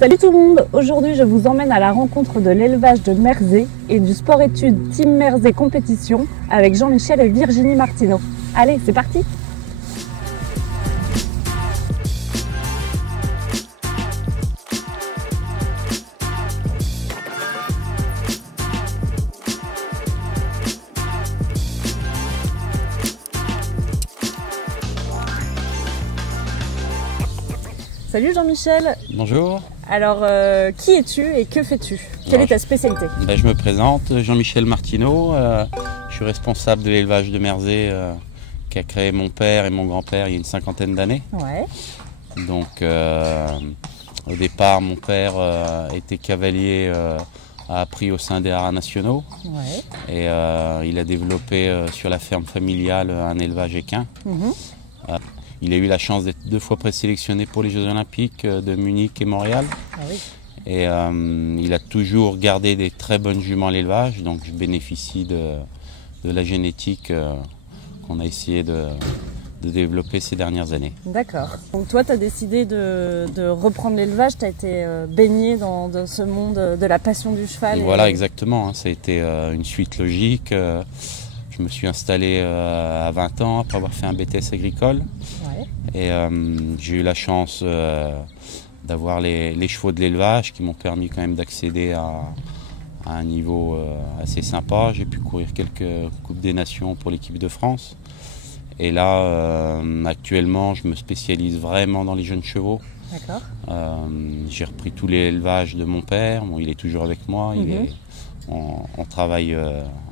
Salut tout le monde, aujourd'hui je vous emmène à la rencontre de l'élevage de Merzey et du sport-études Team Merzey Compétition avec Jean-Michel et Virginie Martineau. Allez, c'est parti! Salut Jean-Michel. Bonjour. Alors, qui es-tu et que fais-tu? Quelle est ta spécialité? Je me présente, Jean-Michel Martineau. Je suis responsable de l'élevage de Merzey qu'a créé mon père et mon grand-père il y a une cinquantaine d'années. Ouais. Donc, au départ, mon père était cavalier, a appris au sein des haras nationaux. Ouais. Et il a développé sur la ferme familiale un élevage équin. Il a eu la chance d'être 2 fois présélectionné pour les Jeux Olympiques de Munich et Montréal. Ah oui. Et il a toujours gardé des très bonnes juments à l'élevage, donc je bénéficie de la génétique qu'on a essayé de développer ces dernières années. D'accord. Donc toi, tu as décidé de reprendre l'élevage, tu as été baigné dans ce monde de la passion du cheval. Voilà, exactement. Ça a été une suite logique. Je me suis installé à 20 ans après avoir fait un BTS agricole. Ouais. Et j'ai eu la chance d'avoir les chevaux de l'élevage qui m'ont permis quand même d'accéder à un niveau assez sympa. J'ai pu courir quelques Coupes des Nations pour l'équipe de France. Et là, actuellement, je me spécialise vraiment dans les jeunes chevaux. D'accord. J'ai repris tout l'élevage de mon père. Bon, il est toujours avec moi. On travaille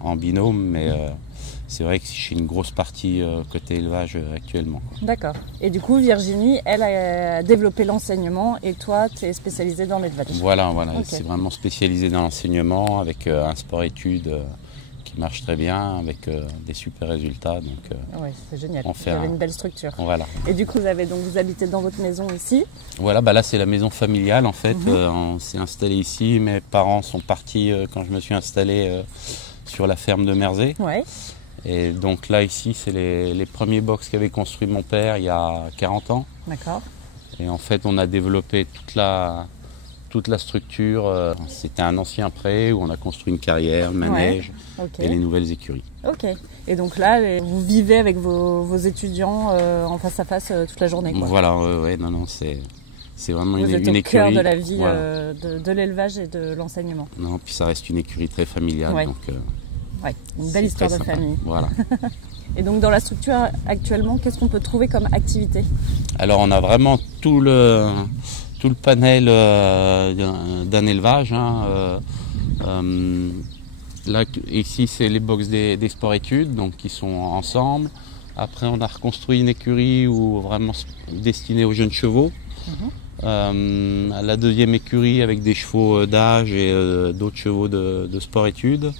en binôme, mais c'est vrai que j'ai une grosse partie côté élevage actuellement. D'accord. Et du coup, Virginie, elle a développé l'enseignement et toi, tu es spécialisé dans l'élevage. Voilà. Okay. C'est vraiment spécialisé dans l'enseignement avec un sport-études qui marche très bien, avec des super résultats. Donc, ouais, c'est génial. Vous avez une belle structure. Voilà. Et du coup, vous habitez dans votre maison ici? Voilà, là c'est la maison familiale en fait. On s'est installé ici. Mes parents sont partis quand je me suis installé sur la ferme de Merzey. Ouais. Et donc là ici, c'est les premiers box qu'avait construit mon père il y a 40 ans. D'accord. Et en fait, on a développé toute la structure. C'était un ancien pré où on a construit une carrière, le manège et les nouvelles écuries. Ok. Et donc là, vous vivez avec vos étudiants en face à face toute la journée, quoi. Voilà, non, c'est vraiment une écurie. Vous êtes au cœur de la vie de l'élevage et de l'enseignement. Non, puis ça reste une écurie très familiale. Ouais. Donc, une belle histoire de famille. Voilà. Et donc dans la structure actuellement, qu'est-ce qu'on peut trouver comme activité? Alors on a vraiment tout le panel d'un élevage. Là, ici, c'est les box des sports-études, donc qui sont ensemble. Après, on a reconstruit une écurie vraiment destinée aux jeunes chevaux. La deuxième écurie avec des chevaux d'âge et d'autres chevaux de sport-études,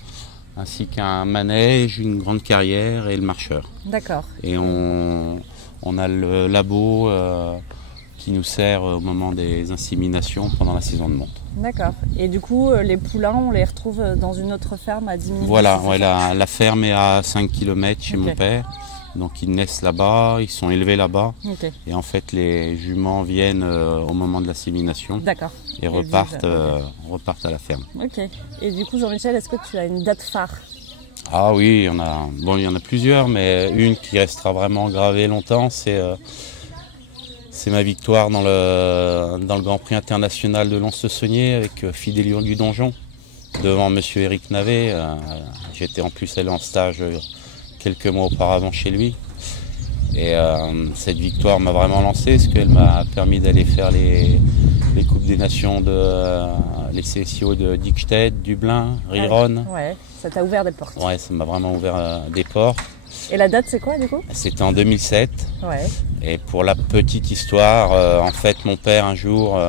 ainsi qu'un manège, une grande carrière et le marcheur. D'accord. Et on a le labo qui nous sert au moment des inséminations pendant la saison de monte. D'accord. Et du coup, les poulains, on les retrouve dans une autre ferme à 10 minutes? Voilà, la ferme est à 5 km chez mon père. Donc ils naissent là-bas, ils sont élevés là-bas. Okay. Et en fait, les juments viennent au moment de l'insémination. D'accord. Et repartent à la ferme. Ok. Et du coup, Jean-Michel, est-ce que tu as une date phare? Ah oui, il y en a plusieurs, mais une qui restera vraiment gravée longtemps, c'est ma victoire dans le Grand Prix international de Lons-le-Saunier avec Fidélion du Donjon, devant monsieur Éric Navet. J'étais en plus allé en stage quelques mois auparavant chez lui. Et cette victoire m'a vraiment lancé, parce qu'elle m'a permis d'aller faire les Coupes des Nations les CSIO de Dickstedt, Dublin, Riron. Ouais, ça t'a ouvert des portes. Ouais, ça m'a vraiment ouvert des portes. Et la date, c'est quoi du coup? C'était en 2007. Ouais. Et pour la petite histoire, en fait, mon père un jour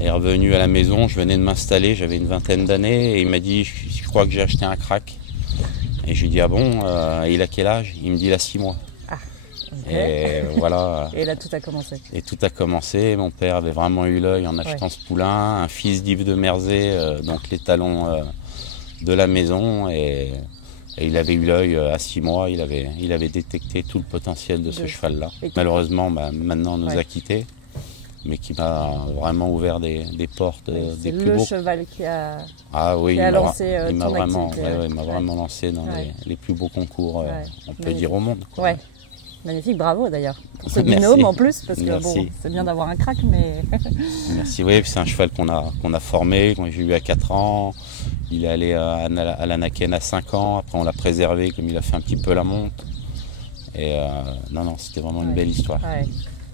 est revenu à la maison. Je venais de m'installer, j'avais une vingtaine d'années, et il m'a dit je crois que j'ai acheté un crack. Et je lui ai dit ah bon, il a quel âge? Il me dit il a 6 mois. Ah. Okay. Et voilà. Et là tout a commencé. Et tout a commencé. Mon père avait vraiment eu l'œil en achetant ce poulain, un fils d'Yves de Merzey, donc les talons de la maison. Et il avait eu l'œil à 6 mois, il avait détecté tout le potentiel de ce cheval-là. Malheureusement, maintenant, on nous a quittés. mais qui m'a vraiment ouvert des portes des plus beaux. C'est le cheval qui a, Oui, qui a lancé il m'a ton vraiment, activité. il m'a vraiment lancé dans les plus beaux concours, on peut dire, au monde. Quoi. Ouais. Magnifique, bravo d'ailleurs. Pour ce Merci. binôme en plus, parce que Merci. bon, c'est bien d'avoir un crack, mais. Merci, oui, c'est un cheval qu'on a formé, que j'ai eu à 4 ans. Il est allé à l'Anaken à 5 ans, après on l'a préservé comme il a fait un petit peu la monte. Et non, c'était vraiment une belle histoire. Ouais.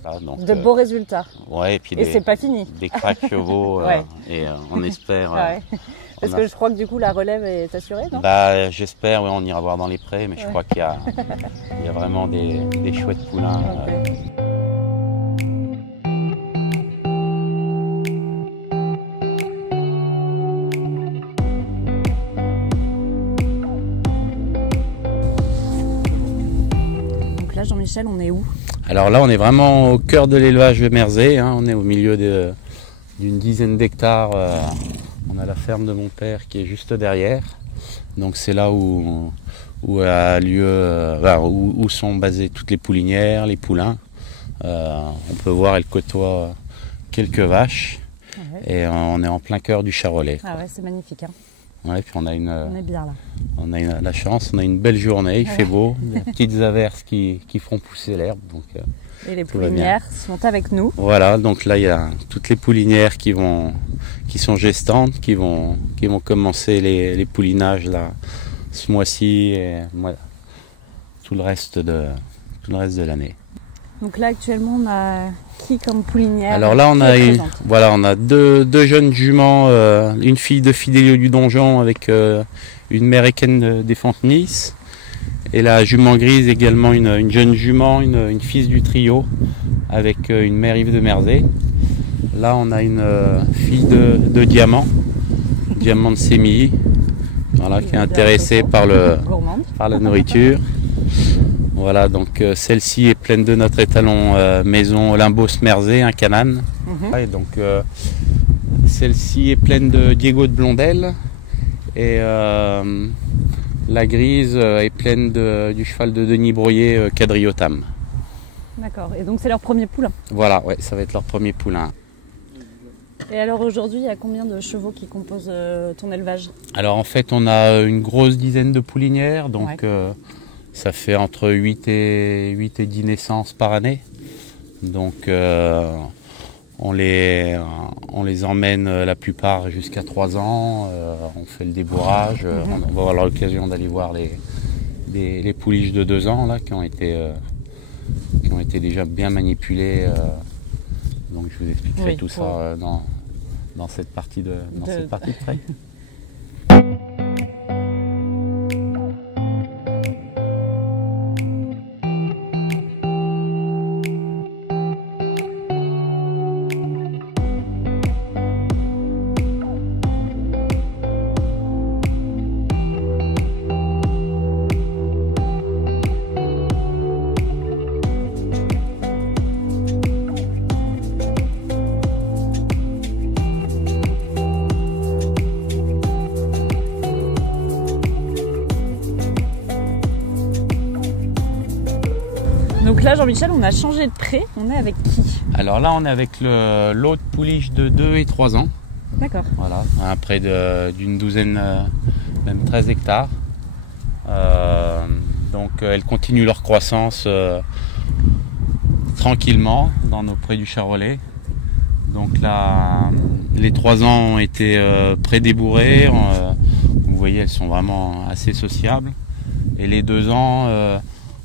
Là, donc, De beaux résultats. Ouais, et puis Et c'est pas fini. des cracks chevaux, et on espère. Parce que je crois que du coup la relève est assurée, non? J'espère, on ira voir dans les prés, mais je crois qu'il y a vraiment des chouettes poulains. Donc là, Jean-Michel, on est où? Alors là, on est vraiment au cœur de l'élevage de Merzey, on est au milieu d'une dizaine d'hectares. On a la ferme de mon père qui est juste derrière. Donc c'est là où a lieu, où sont basées toutes les poulinières, les poulains. On peut voir, elle côtoie quelques vaches. Et on est en plein cœur du Charolais. Ah ouais, c'est magnifique. Hein. Ouais, puis on est bien là. On a la chance, on a une belle journée, il fait beau, des petites averses qui font pousser l'herbe. Et les poulinières sont avec nous. Voilà, donc là il y a toutes les poulinières qui sont gestantes, qui vont commencer les poulinages là ce mois-ci et tout le reste de l'année. Donc là actuellement on a qui comme poulinière? Alors là on a deux jeunes juments, une fille de Fidélio du Donjon avec une mère équine des Fontenilles. Et la jument grise également une jeune jument, une fils du trio avec une mère Yves de Merzey. Là on a une fille de Diamant de Sémilly, qui est intéressée par la nourriture. Voilà, donc celle-ci est pleine de notre étalon maison Olympos Merzey, un canane. Et donc celle-ci est pleine de Diego de Blondel. Et la grise est pleine du cheval de Denis Broyer, Quadriotam. D'accord, et donc c'est leur premier poulain? Voilà, ouais, ça va être leur premier poulain. Et alors aujourd'hui, il y a combien de chevaux qui composent ton élevage? Alors en fait, on a une grosse dizaine de poulinières, donc ça fait entre 8 et 10 naissances par année. Donc on les emmène la plupart jusqu'à 3 ans, on fait le débourrage, on va avoir l'occasion d'aller voir les pouliches de 2 ans là, qui ont été déjà bien manipulées. Donc je vous expliquerai tout ça dans cette partie de trait. Donc là, Jean-Michel, on a changé de pré. On est avec qui? Alors là, on est avec l'autre pouliche de 2 et 3 ans. D'accord. Voilà, un pré d'une douzaine, même 13 hectares. Donc elles continuent leur croissance tranquillement dans nos prés du Charolais. Donc là, les 3 ans ont été pré-débourrés. Vous voyez, elles sont vraiment assez sociables. Et les 2 ans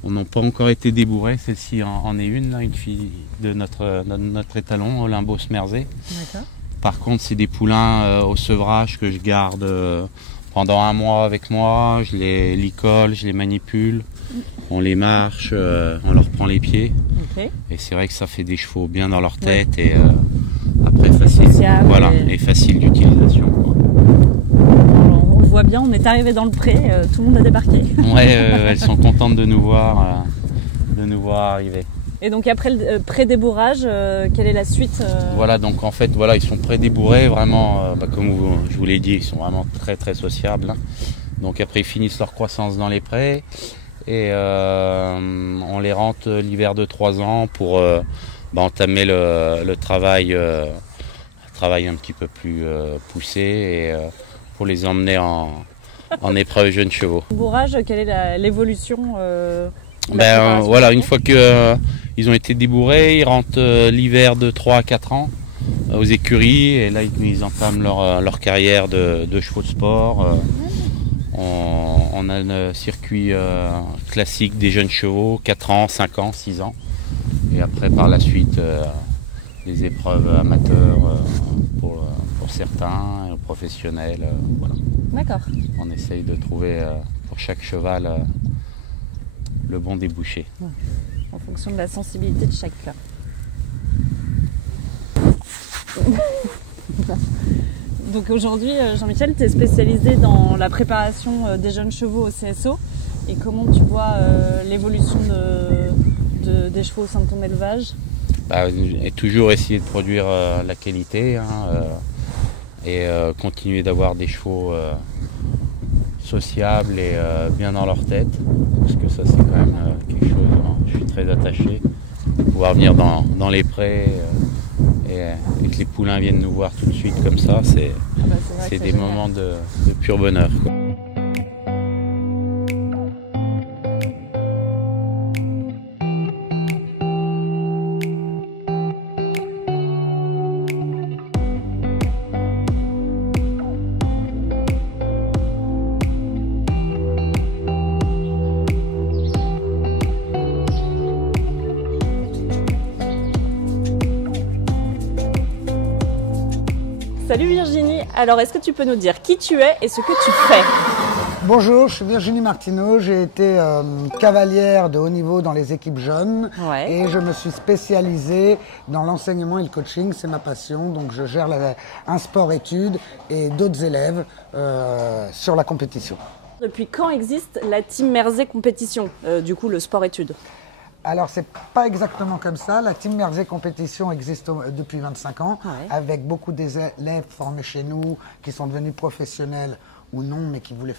n'ont pas encore été débourrés. Celle-ci en est une fille de notre étalon, Olympos Merzey. D'accord. Par contre, c'est des poulains au sevrage que je garde pendant 1 mois avec moi. Je les licole, je les manipule, on les marche, on leur prend les pieds. Okay. Et c'est vrai que ça fait des chevaux bien dans leur tête et après facile, et facile d'utilisation. On le voit bien, on est arrivé dans le pré, tout le monde a débarqué. Ouais, elles sont contentes de nous voir arriver. Et donc après le pré-débourrage, quelle est la suite? Voilà, donc en fait, ils sont pré-débourrés, vraiment, comme je vous l'ai dit, ils sont vraiment très très sociables. Donc après, ils finissent leur croissance dans les prés et on les rentre l'hiver de 3 ans pour entamer le travail, un petit peu plus poussé et pour les emmener en épreuve jeunes chevaux. Bourrage, quelle est l'évolution voilà, une fois qu'ils ont été débourrés, ils rentrent l'hiver de 3 à 4 ans aux écuries et là ils entament leur carrière de chevaux de sport. On a un circuit classique des jeunes chevaux, 4 ans, 5 ans, 6 ans. Et après par la suite les épreuves amateurs pour certains, professionnels. Voilà. D'accord. On essaye de trouver pour chaque cheval le bon débouché. Ouais. En fonction de la sensibilité de chacun. Donc aujourd'hui, Jean-Michel, tu es spécialisé dans la préparation des jeunes chevaux au CSO. Et comment tu vois l'évolution des chevaux au sein de ton élevage? Et toujours essayer de produire la qualité et continuer d'avoir des chevaux sociables et bien dans leur tête. Parce que ça c'est quand même quelque chose, je suis très attaché. Pouvoir venir dans les prés et que les poulains viennent nous voir tout de suite comme ça, c'est des moments de pur bonheur, quoi. Salut Virginie, alors est-ce que tu peux nous dire qui tu es et ce que tu fais? Bonjour, je suis Virginie Martineau, j'ai été cavalière de haut niveau dans les équipes jeunes et je me suis spécialisée dans l'enseignement et le coaching, c'est ma passion, donc je gère un sport-études et d'autres élèves sur la compétition. Depuis quand existe la Team Mersey Compétition, du coup le sport-études? Alors, c'est pas exactement comme ça. La Team Mersey Compétition existe depuis 25 ans, avec beaucoup d'élèves formés chez nous, qui sont devenus professionnels ou non, mais qui voulaient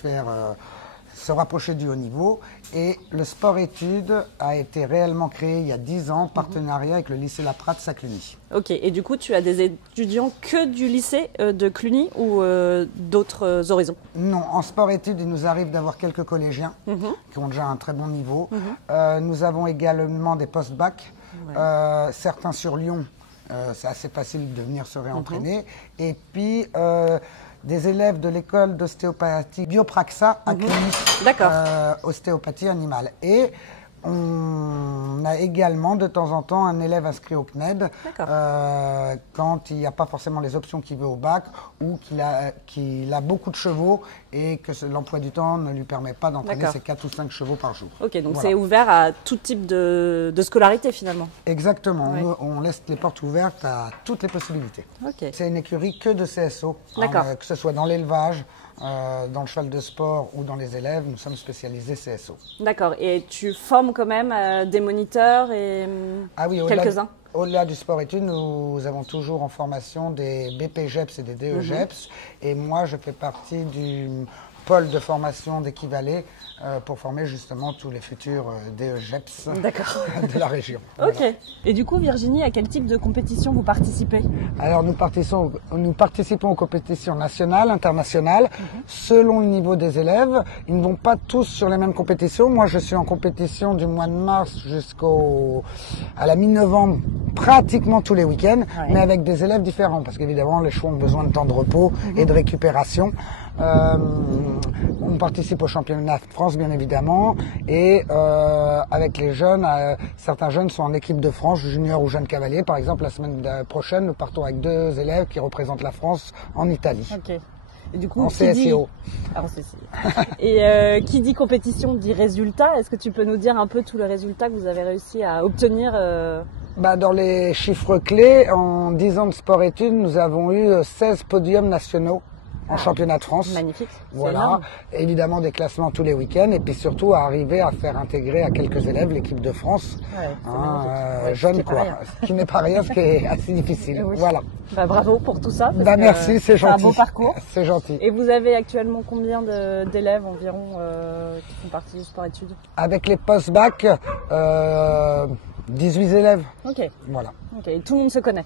se rapprocher du haut niveau. Et le sport-études a été réellement créé il y a 10 ans, en partenariat avec le lycée Laprade Cluny. Ok, et du coup, tu as des étudiants que du lycée de Cluny ou d'autres horizons? Non, en sport-études, il nous arrive d'avoir quelques collégiens qui ont déjà un très bon niveau. Nous avons également des post-bac, certains sur Lyon, c'est assez facile de venir se réentraîner. Et puis, des élèves de l'école d'ostéopathie Biopraxa à Cluny, ostéopathie animale. Et on a également de temps en temps un élève inscrit au CNED quand il n'y a pas forcément les options qu'il veut au bac ou qu'il a beaucoup de chevaux et que l'emploi du temps ne lui permet pas d'entraîner ses 4 ou 5 chevaux par jour. Ok, donc c'est ouvert à tout type de scolarité finalement. Exactement, on laisse les portes ouvertes à toutes les possibilités. C'est une écurie que de CSO, que ce soit dans l'élevage, dans le cheval de sport ou dans les élèves, nous sommes spécialisés CSO. D'accord, et tu formes quand même des moniteurs et quelques-uns? Au-delà du sport-études, nous avons toujours en formation des BPGEPS et des DEGEPS. Et moi, je fais partie du pôle de formation d'Équivalet pour former justement tous les futurs DEGEPS de la région. Ok. Voilà. Et du coup, Virginie, à quel type de compétition vous participez? Alors, nous participons aux compétitions nationales, internationales, selon le niveau des élèves. Ils ne vont pas tous sur les mêmes compétitions. Moi, je suis en compétition du mois de mars à la mi-novembre, pratiquement tous les week-ends, mais avec des élèves différents, parce qu'évidemment, les chevaux ont besoin de temps de repos et de récupération. On participe au championnat de France bien évidemment et avec les jeunes, certains jeunes sont en équipe de France, junior ou jeune cavalier. Par exemple, la semaine prochaine, nous partons avec 2 élèves qui représentent la France en Italie. Ok. Et du coup, en CSIO. Et qui dit compétition dit résultat. Est-ce que tu peux nous dire un peu tous les résultats que vous avez réussi à obtenir Dans les chiffres clés, en 10 ans de sport-études, nous avons eu 16 podiums nationaux en championnat de France. Magnifique. Voilà. Évidemment des classements tous les week-ends et puis surtout à arriver à faire intégrer à quelques élèves l'équipe de France. Jeune quoi. Ce qui n'est pas rien, ce qui est assez difficile. Voilà. Bravo pour tout ça. Merci, c'est gentil. C'est un beau parcours. C'est gentil. Et vous avez actuellement combien d'élèves environ qui font partie du sport-études? Avec les post-bac, 18 élèves. Ok. Voilà. Ok. Et tout le monde se connaît.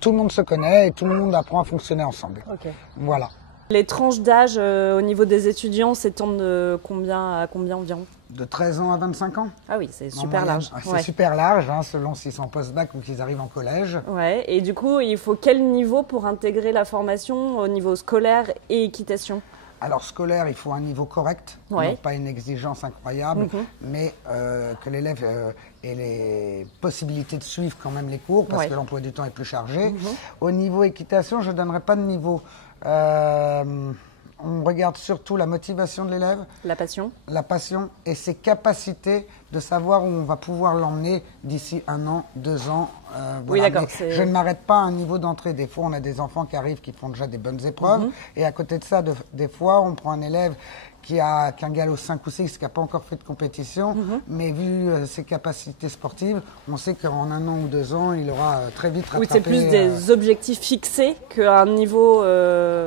Tout le monde se connaît et tout le monde apprend à fonctionner ensemble. Ok. Voilà. Les tranches d'âge au niveau des étudiants s'étendent de combien à combien environ? De 13 ans à 25 ans. Ah oui, c'est En super moyenne. large. C'est Ouais. super large, hein, selon s'ils sont post-bac ou qu'ils arrivent en collège. Ouais. Et du coup, il faut quel niveau pour intégrer la formation au niveau scolaire et équitation? Alors scolaire, il faut un niveau correct, Ouais. donc pas une exigence incroyable, mais que l'élève ait les possibilités de suivre quand même les cours, parce Ouais. que l'emploi du temps est plus chargé. Au niveau équitation, je ne donnerai pas de niveau. On regarde surtout la motivation de l'élève, La passion? la passion et ses capacités de savoir où on va pouvoir l'emmener d'ici 1 an, 2 ans. Oui, d'accord, Mais je ne m'arrête pas à un niveau d'entrée. Des fois, on a des enfants qui arrivent qui font déjà des bonnes épreuves. Et à côté de ça, des fois, on prend un élève qui a qu'un galop 5 ou 6, qui n'a pas encore fait de compétition, mais vu ses capacités sportives, on sait qu'en 1 an ou 2 ans, il aura très vite rattrapé. Oui, c'est plus des objectifs fixés qu'un niveau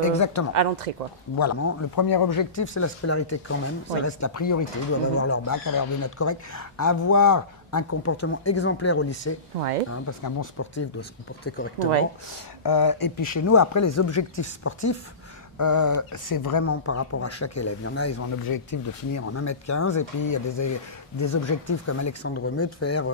Exactement. à l'entrée, quoi. Voilà. Le premier objectif, c'est la scolarité quand même. Ça Oui. reste la priorité. Ils doivent avoir leur bac, avoir des notes correctes, avoir un comportement exemplaire au lycée. Ouais. Parce qu'un bon sportif doit se comporter correctement. Ouais. Et puis chez nous, après, les objectifs sportifs, c'est vraiment par rapport à chaque élève. Il y en a, ils ont un objectif de finir en 1m15, et puis il y a des objectifs comme Alexandre Remeux de faire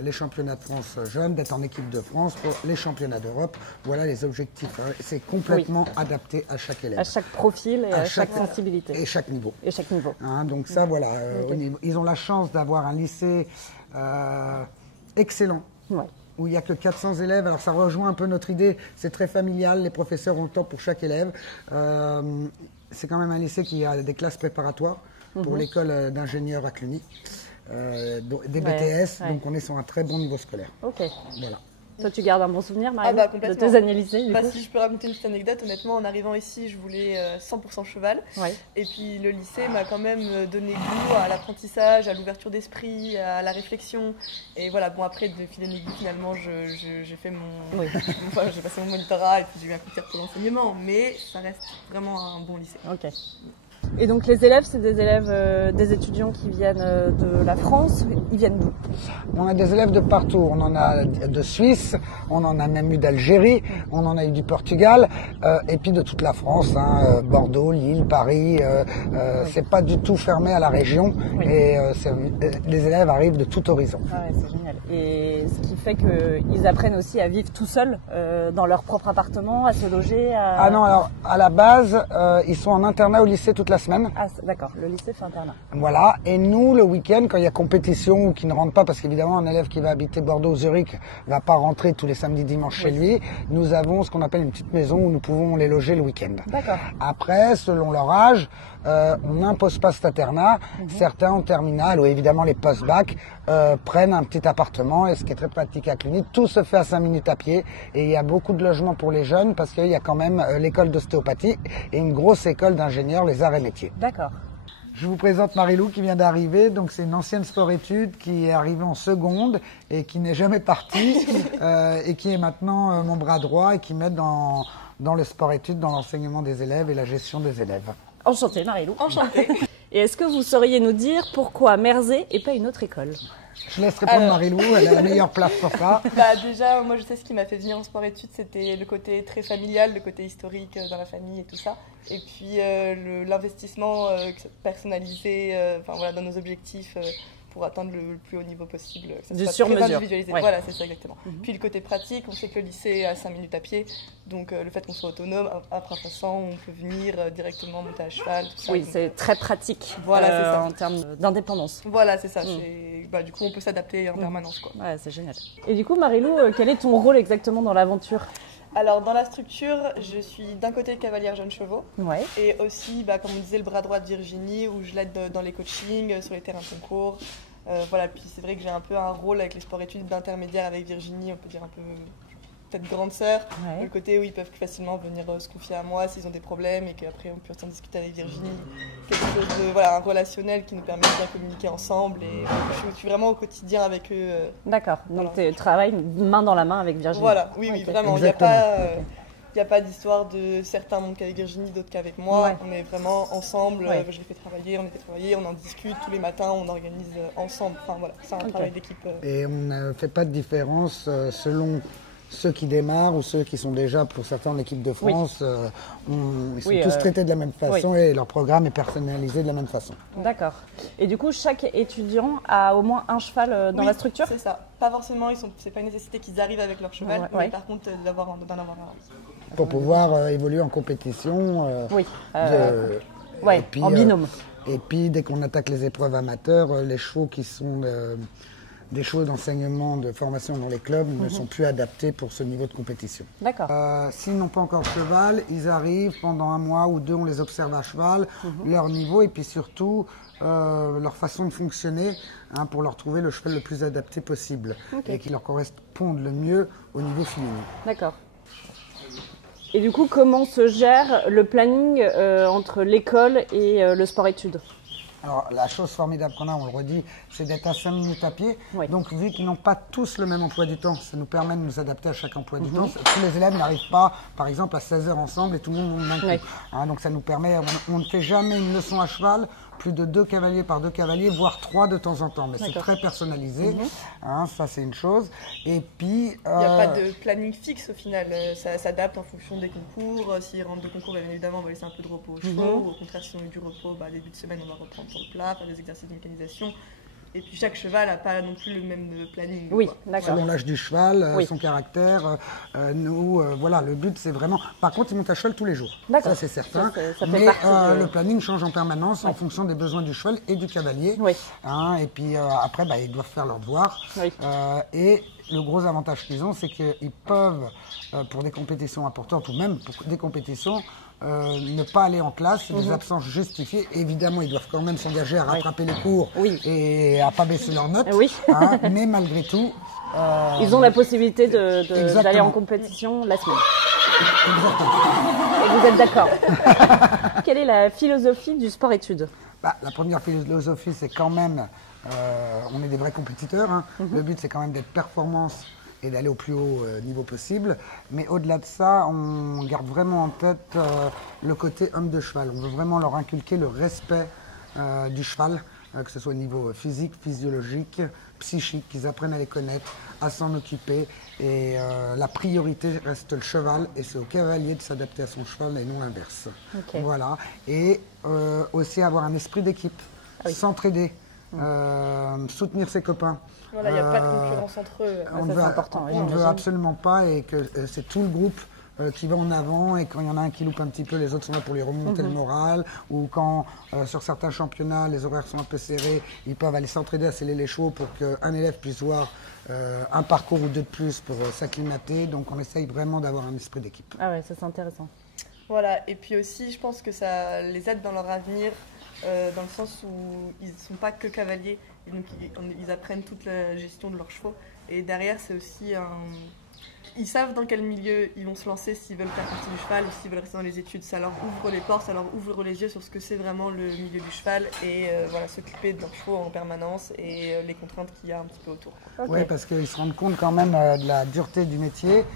les championnats de France jeunes, d'être en équipe de France pour les championnats d'Europe. Voilà les objectifs. C'est complètement adapté à chaque élève. À chaque profil et à chaque sensibilité. Et chaque niveau. Et chaque niveau. Hein, donc ça, voilà. Ils ont la chance d'avoir un lycée excellent. Ouais. Où il n'y a que 400 élèves. Alors ça rejoint un peu notre idée, c'est très familial, les professeurs ont le temps pour chaque élève. C'est quand même un lycée qui a des classes préparatoires pour l'école d'ingénieurs à Cluny, des BTS, ouais. donc on est sur un très bon niveau scolaire. Ok. Voilà. Toi, tu gardes un bon souvenir, Marie, bah, de complètement. tes années lycée, du coup? Si je peux raconter une petite anecdote, honnêtement, en arrivant ici, je voulais 100% cheval. Ouais. Et puis le lycée m'a quand même donné goût à l'apprentissage, à l'ouverture d'esprit, à la réflexion. Et voilà, bon, après, de fil en aiguille, finalement, j'ai fait mon. Oui. Enfin, j'ai passé mon monitorat et puis j'ai eu un coup de cœur pour l'enseignement. Mais ça reste vraiment un bon lycée. Ok. Et donc les élèves, c'est des élèves, des étudiants qui viennent de la France. Ils viennent d'où? On a des élèves de partout. On en a de Suisse, on en a même eu d'Algérie, on en a eu du Portugal, et puis de toute la France, hein, Bordeaux, Lille, Paris. C'est pas du tout fermé à la région, et les élèves arrivent de tout horizon. Ah ouais, c'est génial. Et ce qui fait qu'ils apprennent aussi à vivre tout seuls dans leur propre appartement, à se loger. Ah non, alors à la base, ils sont en internat au lycée toute la semaine. Ah, d'accord, le lycée fait internat. Voilà, et nous, le week-end, quand il y a compétition ou qui ne rentre pas, parce qu'évidemment, un élève qui va habiter Bordeaux ou Zurich va pas rentrer tous les samedis, dimanches chez lui, nous avons ce qu'on appelle une petite maison où nous pouvons les loger le week-end. D'accord. Après, selon leur âge, on n'impose pas cet internat. Certains en terminale, ou évidemment les post-bac, prennent un petit appartement, et ce qui est très pratique à Cluny, tout se fait à 5 minutes à pied, et il y a beaucoup de logements pour les jeunes, parce qu'il y a quand même l'école d'ostéopathie et une grosse école d'ingénieurs, les arts et métiers. D'accord. Je vous présente Marie-Lou qui vient d'arriver. Donc c'est une ancienne sport-études qui est arrivée en seconde et qui n'est jamais partie et qui est maintenant mon bras droit et qui m'aide dans le sport-études, dans l'enseignement des élèves et la gestion des élèves. Enchantée, Marie-Lou. Enchantée. Et est-ce que vous sauriez nous dire pourquoi Merzey et pas une autre école? Je laisse répondre Marie-Lou, elle a la meilleure place pour ça. Déjà, moi je sais ce qui m'a fait venir en sport-études, c'était le côté très familial, le côté historique dans la famille et tout ça. Et puis l'investissement personnalisé dans nos objectifs pour atteindre le plus haut niveau possible. Que ça De soit sur-mesure. très individualisé. Ouais. Voilà, c'est ça exactement. Puis le côté pratique, on sait que le lycée est à 5 minutes à pied, donc le fait qu'on soit autonome, après un passant, on peut venir directement monter à cheval, tout ça. Oui, Donc, c'est très pratique Voilà, c'est ça. en termes d'indépendance. voilà, c'est ça. Du coup, on peut s'adapter en permanence, quoi. Ouais, c'est génial. Et du coup, Marie-Lou, quel est ton rôle exactement dans l'aventure? Alors, dans la structure, je suis d'un côté cavalière jeunes chevaux, Ouais. et aussi, comme on disait, le bras droit de Virginie, où je l'aide dans les coachings, sur les terrains de concours. Puis c'est vrai que j'ai un peu un rôle avec les sports-études d'intermédiaire avec Virginie, on peut dire un peu peut-être grande sœur, Ouais. le côté où ils peuvent plus facilement venir se confier à moi s'ils ont des problèmes et qu'après on peut en discuter avec Virginie. Quelque chose de un relationnel qui nous permet de bien communiquer ensemble, et je suis vraiment au quotidien avec eux. D'accord. Donc Voilà. tu travailles main dans la main avec Virginie. Voilà, oui, Ok. vraiment. Il n'y a Exactement. pas. Il n'y a pas d'histoire de certains montent qu'avec Virginie, d'autres qu'avec moi. Ouais. On est vraiment ensemble. Ouais. Je les fais travailler, on les fait travailler, on en discute tous les matins, on organise ensemble. Enfin voilà, c'est un travail d'équipe. Et on ne fait pas de différence selon ceux qui démarrent ou ceux qui sont déjà, pour certains, en équipe de France. Ils sont tous traités de la même façon et leur programme est personnalisé de la même façon. D'accord. Et du coup, chaque étudiant a au moins un cheval dans la structure? C'est ça. Pas forcément, c'est pas une nécessité qu'ils arrivent avec leur cheval, mais par contre d'en avoir un. Pour pouvoir évoluer en compétition. Ouais, puis, en binôme. Et puis, dès qu'on attaque les épreuves amateurs, les chevaux qui sont des chevaux d'enseignement, de formation dans les clubs ne sont plus adaptés pour ce niveau de compétition. D'accord. S'ils n'ont pas encore de cheval, ils arrivent pendant 1 mois ou 2, on les observe à cheval, leur niveau et puis surtout leur façon de fonctionner pour leur trouver le cheval le plus adapté possible et qui leur corresponde le mieux au niveau feeling. D'accord. Et du coup, comment se gère le planning entre l'école et le sport-études? Alors, la chose formidable qu'on a, on le redit, c'est d'être à 5 minutes à pied. Oui. Donc, vu qu'ils n'ont pas tous le même emploi du temps, ça nous permet de nous adapter à chaque emploi du temps. Tous les élèves n'arrivent pas, par exemple, à 16 heures ensemble et tout le monde monte d'un coup. Oui. Donc, ça nous permet, on ne fait jamais une leçon à cheval, plus de 2 cavaliers par 2 cavaliers, voire 3 de temps en temps. Mais c'est très personnalisé. Ça, c'est une chose. Et puis... Il n'y a pas de planning fixe au final. Ça s'adapte en fonction des concours. S'ils rentrent de concours, bien évidemment, on va laisser un peu de repos aux chevaux. Ou au contraire, si on a eu du repos, début de semaine, on va reprendre sur le plat, faire des exercices de mécanisation. Et puis chaque cheval n'a pas non plus le même planning. Oui, d'accord. Selon l'âge du cheval, son caractère, voilà, le but c'est vraiment... Par contre, ils montent à cheval tous les jours, ça c'est certain. Ça fait mais partie le planning change en permanence en fonction des besoins du cheval et du cavalier. Oui. Et puis après, ils doivent faire leurs devoirs. Oui. Et le gros avantage qu'ils ont, c'est qu'ils peuvent, pour des compétitions importantes ou même pour des compétitions, ne pas aller en classe, c'est des absences justifiées. Évidemment, ils doivent quand même s'engager à rattraper les cours et à pas baisser leurs notes. Mais malgré tout, ils ont la possibilité d'aller en compétition la semaine. Exactement. Et vous êtes d'accord? Quelle est la philosophie du sport-études? La première philosophie, c'est quand même, on est des vrais compétiteurs. Le but, c'est quand même d'être performance et d'aller au plus haut niveau possible. Mais au-delà de ça, on garde vraiment en tête le côté homme de cheval. On veut vraiment leur inculquer le respect du cheval, que ce soit au niveau physique, physiologique, psychique, qu'ils apprennent à les connaître, à s'en occuper. Et la priorité reste le cheval et c'est au cavalier de s'adapter à son cheval et non l'inverse. Voilà. Et aussi avoir un esprit d'équipe, s'entraider, soutenir ses copains. Voilà, il n'y a pas de concurrence entre eux. C'est important. On ne veut absolument pas et que c'est tout le groupe qui va en avant et quand il y en a un qui loupe un petit peu, les autres sont là pour lui remonter le moral ou quand sur certains championnats, les horaires sont un peu serrés, ils peuvent aller s'entraider à sceller les chevaux pour qu'un élève puisse voir un parcours ou 2 de plus pour s'acclimater. Donc on essaye vraiment d'avoir un esprit d'équipe. Ah ouais, ça c'est intéressant. Voilà, et puis aussi je pense que ça les aide dans leur avenir dans le sens où ils ne sont pas que cavaliers, et donc ils apprennent toute la gestion de leurs chevaux. Et derrière, c'est aussi ils savent dans quel milieu ils vont se lancer s'ils veulent faire partie du cheval ou s'ils veulent rester dans les études. Ça leur ouvre les portes, ça leur ouvre les yeux sur ce que c'est vraiment le milieu du cheval et s'occuper de leurs chevaux en permanence et les contraintes qu'il y a un petit peu autour. Oui, parce qu'ils se rendent compte quand même de la dureté du métier.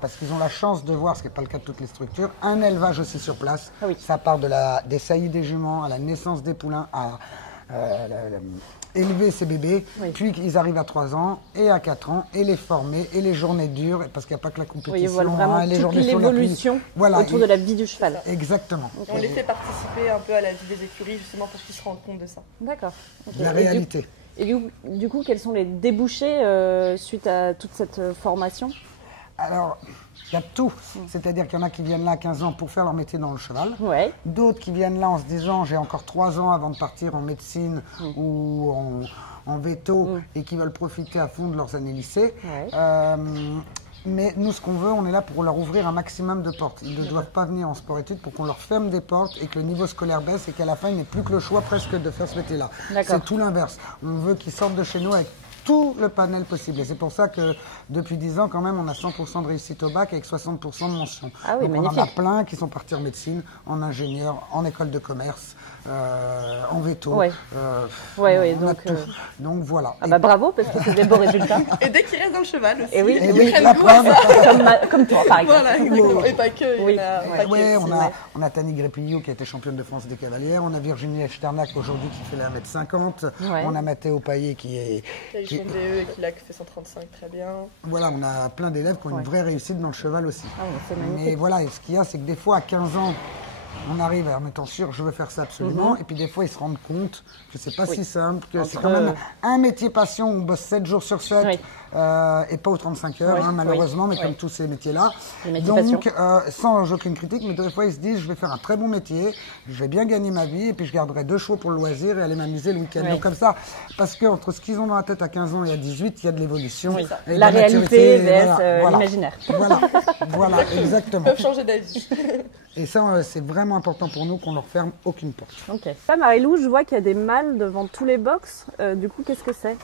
Parce qu'ils ont la chance de voir, ce qui n'est pas le cas de toutes les structures, un élevage aussi sur place. Ça part des saillies des juments, à la naissance des poulains, à élever ces bébés, puis ils arrivent à 3 ans et à 4 ans, et les former, et les journées dures, parce qu'il n'y a pas que la compétition. Ils voient vraiment toute l'évolution autour de la vie du cheval. Exactement. On les fait participer un peu à la vie des écuries, justement pour qu'ils se rendent compte de ça. D'accord. La réalité. Et du coup, quels sont les débouchés suite à toute cette formation ? Alors, il y a tout. C'est-à-dire qu'il y en a qui viennent là à 15 ans pour faire leur métier dans le cheval. D'autres qui viennent là en se disant j'ai encore 3 ans avant de partir en médecine ou en veto et qui veulent profiter à fond de leurs années lycée. Mais nous, ce qu'on veut, on est là pour leur ouvrir un maximum de portes. Ils ne doivent pas venir en sport-études pour qu'on leur ferme des portes et que le niveau scolaire baisse et qu'à la fin, il n'ait plus que le choix presque de faire ce métier-là. C'est tout l'inverse. On veut qu'ils sortent de chez nous avec tout le panel possible. Et c'est pour ça que depuis 10 ans, quand même, on a 100% de réussite au bac avec 60% de mention. Donc on en a plein qui sont partis en médecine, en ingénieur, en école de commerce. en veto. Ouais. Donc voilà. Ah bah bravo, parce que c'est des beaux résultats. Et dès qu'il reste dans le cheval aussi. Et oui, Et ils oui, prennent la goût à preuve. ça. comme toi, par exemple. Voilà, exactement. Et pas que. Oui. Il y en a un paquet Ouais, aussi. on a Tani Grépillou qui a été championne de France des cavalières, on a Virginie Echternach aujourd'hui qui fait les 1m50, Ouais. on a Mathéo Payet qui est... Qui a eu son DE et qui l'a fait 135 très bien. Voilà, on a plein d'élèves qui ont une vraie réussite dans le cheval aussi. Ah, mais c'est magnifique. Mais voilà, et ce qu'il y a, c'est que des fois, à 15 ans, on arrive en étant sûr, je veux faire ça absolument, et puis des fois, ils se rendent compte que c'est pas si simple, que c'est quand même un métier passion, on bosse 7 jours sur 7, Oui. et pas aux 35 heures, Oui, hein, malheureusement, mais oui. comme tous ces métiers-là. Les métiers Donc, sans aucune critique, mais des fois, ils se disent, je vais faire un très bon métier, je vais bien gagner ma vie, et puis je garderai 2 chevaux pour le loisir et aller m'amuser le week-end. Oui. Donc comme ça, parce que entre ce qu'ils ont dans la tête à 15 ans et à 18, il y a de l'évolution. Oui. et de La réalité maturité, vs l'imaginaire. Voilà, exactement. Ils peuvent changer d'avis. Et ça, c'est vraiment important pour nous qu'on leur ferme aucune porte. Ok. Ça, Marie-Lou, je vois qu'il y a des mâles devant tous les box. Du coup, qu'est-ce que c'est?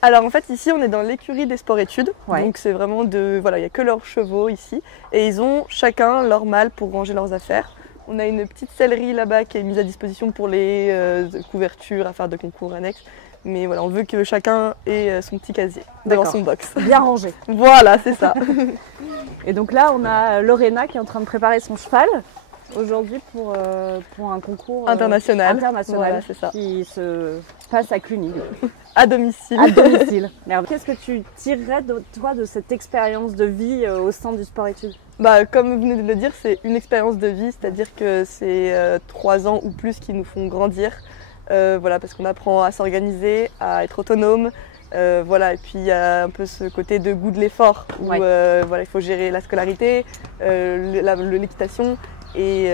Alors en fait ici on est dans l'écurie des sports-études, Ouais. donc c'est vraiment voilà, il n'y a que leurs chevaux ici et ils ont chacun leur malle pour ranger leurs affaires. On a une petite sellerie là-bas qui est mise à disposition pour les couvertures, affaires de concours annexes, mais voilà, on veut que chacun ait son petit casier devant D'accord. son box. Bien rangé. Voilà, c'est ça. Et donc là, on a Lorena qui est en train de préparer son cheval aujourd'hui pour un concours International. Voilà, c'est ça. qui se passe à Cluny, À domicile. à domicile. Merde. Qu'est-ce que tu tirerais toi de cette expérience de vie au sein du sport-études? Bah, comme vous venez de le dire, c'est une expérience de vie, c'est-à-dire que c'est 3 ans ou plus qui nous font grandir. Voilà, parce qu'on apprend à s'organiser, à être autonome. Voilà, et puis il y a un peu ce côté de goût de l'effort où Ouais. voilà, il faut gérer la scolarité, l'équitation. Et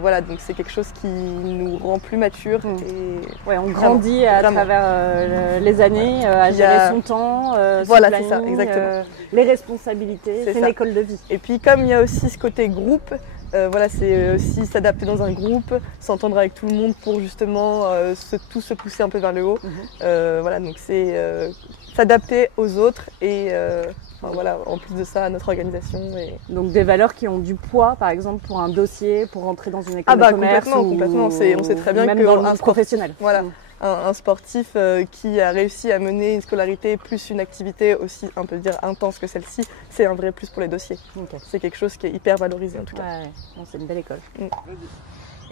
voilà, donc c'est quelque chose qui nous rend plus matures. Et Ouais, on grandit à Vraiment. travers les années, à Il y a- gérer son temps, Voilà, son c'est ça, planning, exactement. les responsabilités. C'est C'est une ça. école de vie. Et puis comme il y a aussi ce côté groupe, voilà, c'est aussi s'adapter dans un groupe, s'entendre avec tout le monde pour justement tous se pousser un peu vers le haut. Voilà, donc c'est s'adapter aux autres et enfin, voilà, en plus de ça, à notre organisation. Et... Donc des valeurs qui ont du poids, par exemple pour un dossier, pour rentrer dans une école Ah bah de commerce. complètement. On sait très bien même que dans le un monde professionnel. Voilà, un sportif qui a réussi à mener une scolarité plus une activité aussi, un peu dire intense que celle-ci, c'est un vrai plus pour les dossiers. Ok. C'est quelque chose qui est hyper valorisé en tout cas. Ouais, bon, c'est une belle école. Mm.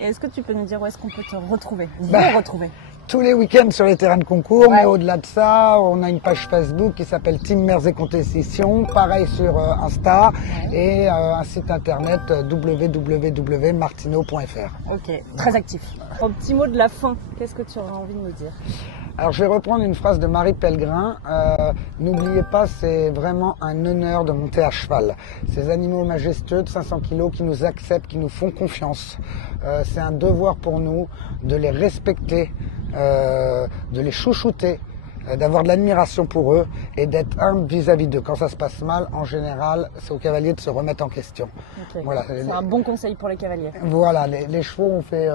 Et est-ce que tu peux nous dire où est-ce qu'on peut te retrouver? Bah, Vous retrouver. Tous les week-ends sur les terrains de concours, mais au-delà de ça, on a une page Facebook qui s'appelle Team Mers et Compétitions, pareil sur Insta, et un site internet www.martino.fr. Ok, très actif. Un petit mot de la fin, qu'est-ce que tu aurais envie de nous dire? Alors je vais reprendre une phrase de Marie Pellegrin. N'oubliez pas, c'est vraiment un honneur de monter à cheval. Ces animaux majestueux de 500 kilos qui nous acceptent, qui nous font confiance. C'est un devoir pour nous de les respecter, de les chouchouter, d'avoir de l'admiration pour eux et d'être humble vis-à-vis d'eux. Quand ça se passe mal, en général, c'est aux cavaliers de se remettre en question. Ok. Voilà. C'est un bon conseil pour les cavaliers. Voilà, les chevaux ont fait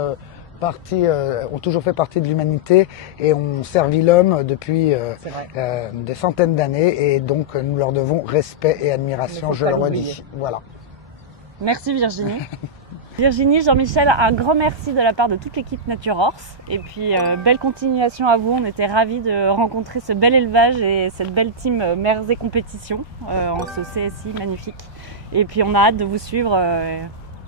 ont toujours fait partie de l'humanité et ont servi l'homme depuis C'est vrai. des centaines d'années et donc nous leur devons respect et admiration, Il ne faut je pas le l'oublier. redis. Voilà. Merci Virginie. Virginie, Jean-Michel, un grand merci de la part de toute l'équipe Nature Horse. Et puis, belle continuation à vous. On était ravis de rencontrer ce bel élevage et cette belle team Mers et Compétitions en ce CSI magnifique. Et puis, on a hâte de vous suivre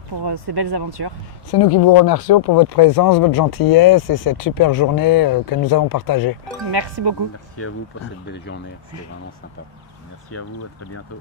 pour ces belles aventures. C'est nous qui vous remercions pour votre présence, votre gentillesse et cette super journée que nous avons partagée. Merci beaucoup. Merci à vous pour cette belle journée, c'était vraiment sympa. Merci à vous, à très bientôt.